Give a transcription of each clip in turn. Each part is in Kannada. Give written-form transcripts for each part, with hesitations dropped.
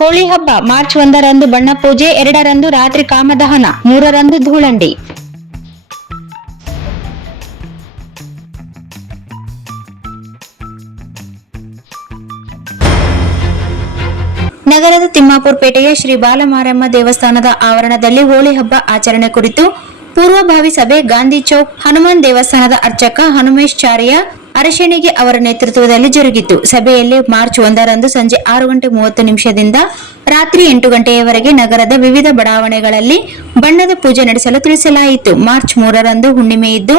ಹೋಳಿ ಹಬ್ಬ ಮಾರ್ಚ್ 1ರಂದು ಬಣ್ಣ ಪೂಜೆ, 2ರಂದು ರಾತ್ರಿ ಕಾಮದಹನ, 3ರಂದು ಧೂಳಂಡಿ. ನಗರದ ತಿಮ್ಮಾಪುರ ಪೇಟೆಯ ಶ್ರೀ ಬಾಲಮಾರಮ್ಮ ದೇವಸ್ಥಾನದ ಆವರಣದಲ್ಲಿ ಹೋಳಿ ಹಬ್ಬ ಆಚರಣೆ ಕುರಿತು ಪೂರ್ವಭಾವಿ ಸಭೆ ಗಾಂಧಿ ಚೌಕ್ ಹನುಮಾನ್ ದೇವಸ್ಥಾನದ ಅರ್ಚಕ ಹನುಮೇಶ್ಚಾರ್ಯ ಅರಶಿಣಿಗೆ ಅವರ ನೇತೃತ್ವದಲ್ಲಿ ಜರುಗಿತು. ಸಭೆಯಲ್ಲಿ ಮಾರ್ಚ್ 1ರಂದು ಸಂಜೆ 6:30 ರಾತ್ರಿ 8 ಗಂಟೆಯವರೆಗೆ ನಗರದ ವಿವಿಧ ಬಡಾವಣೆಗಳಲ್ಲಿ ಬಣ್ಣದ ಪೂಜೆ ನಡೆಸಲು ತಿಳಿಸಲಾಯಿತು. ಮಾರ್ಚ್ 3ರಂದು ಹುಣ್ಣಿಮೆ ಇದ್ದು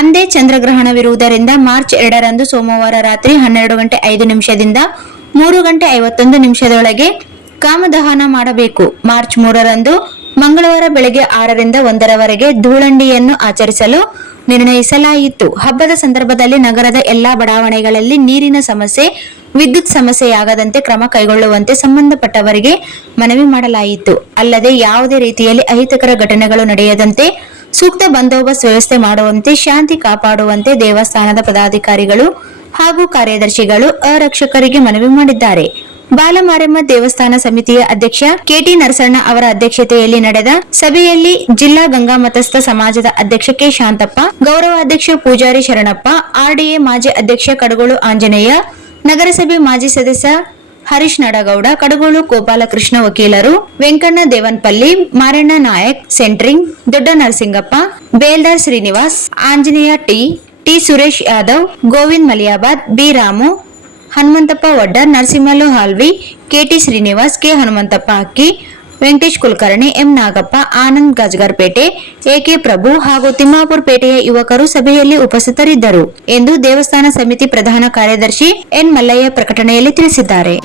ಅಂದೇ ಚಂದ್ರಗ್ರಹಣವಿರುವುದರಿಂದ ಮಾರ್ಚ್ 2ರಂದು ಸೋಮವಾರ ರಾತ್ರಿ 12:05 3:51 ಕಾಮದಹನ ಮಾಡಬೇಕು. ಮಾರ್ಚ್ 3ರಂದು ಮಂಗಳವಾರ ಬೆಳಗ್ಗೆ 6ರಿಂದ 1ರವರೆಗೆ ಧೂಳಂಡಿಯನ್ನು ಆಚರಿಸಲು ನಿರ್ಣಯಿಸಲಾಯಿತು. ಹಬ್ಬದ ಸಂದರ್ಭದಲ್ಲಿ ನಗರದ ಎಲ್ಲಾ ಬಡಾವಣೆಗಳಲ್ಲಿ ನೀರಿನ ಸಮಸ್ಯೆ, ವಿದ್ಯುತ್ ಸಮಸ್ಯೆಯಾಗದಂತೆ ಕ್ರಮ ಕೈಗೊಳ್ಳುವಂತೆ ಸಂಬಂಧಪಟ್ಟವರಿಗೆ ಮನವಿ ಮಾಡಲಾಯಿತು. ಅಲ್ಲದೆ ಯಾವುದೇ ರೀತಿಯಲ್ಲಿ ಅಹಿತಕರ ಘಟನೆಗಳು ನಡೆಯದಂತೆ ಸೂಕ್ತ ಬಂದೋಬಸ್ತ್ ವ್ಯವಸ್ಥೆ ಮಾಡುವಂತೆ, ಶಾಂತಿ ಕಾಪಾಡುವಂತೆ ದೇವಸ್ಥಾನದ ಪದಾಧಿಕಾರಿಗಳು ಹಾಗೂ ಕಾರ್ಯದರ್ಶಿಗಳು ಆರಕ್ಷಕರಿಗೆ ಮನವಿ ಮಾಡಿದ್ದಾರೆ. ಬಾಲಮಾರಮ್ಮ ದೇವಸ್ಥಾನ ಸಮಿತಿಯ ಅಧ್ಯಕ್ಷ ಕೆಟಿ ನರಸಣ್ಣ ಅವರ ಅಧ್ಯಕ್ಷತೆಯಲ್ಲಿ ನಡೆದ ಸಭೆಯಲ್ಲಿ ಜಿಲ್ಲಾ ಗಂಗಾ ಮತಸ್ಥ ಸಮಾಜದ ಅಧ್ಯಕ್ಷ ಕೆ ಶಾಂತಪ್ಪ, ಗೌರವಾಧ್ಯಕ್ಷ ಪೂಜಾರಿ ಶರಣಪ್ಪ, ಆರ್ಡಿಎ ಮಾಜಿ ಅಧ್ಯಕ್ಷ ಕಡಗೋಳು ಆಂಜನೇಯ, ನಗರಸಭೆ ಮಾಜಿ ಸದಸ್ಯ ಹರೀಶ್ ನಡಗೌಡ, ಕಡಗೋಳು ಗೋಪಾಲಕೃಷ್ಣ ವಕೀಲರು, ವೆಂಕಣ್ಣ ದೇವನಪಲ್ಲಿ, ಮಾರಣ್ಣ ನಾಯಕ್, ಸೆಂಟ್ರಿಂಗ್, ದೊಡ್ಡ Narasingappa, Beldar Srinivas, Anjaneya T Suresh Yadav, Govind Maliyabad, B Ramu, Hanumanthappa Vaddar, Narasimhalu Halvi, KT Srinivas, K Hanumanthappa Akki, Venkatesh Kulkarni, M Nagappa, Anand Gajgarpete, AK Prabhu ಹಾಗೂ ತಿಮ್ಮಾಪುರ ಪೇಟೆಯ ಯುವಕರು ಸಭೆಯಲ್ಲಿ ಉಪಸ್ಥಿತರಿದ್ದರು ಎಂದು ದೇವಸ್ಥಾನ ಸಮಿತಿ ಪ್ರಧಾನ ಕಾರ್ಯದರ್ಶಿ ಎನ್ ಮಲ್ಲಯ್ಯ ಪ್ರಕಟಣೆಯಲ್ಲಿ ತಿಳಿಸಿದ್ದಾರೆ.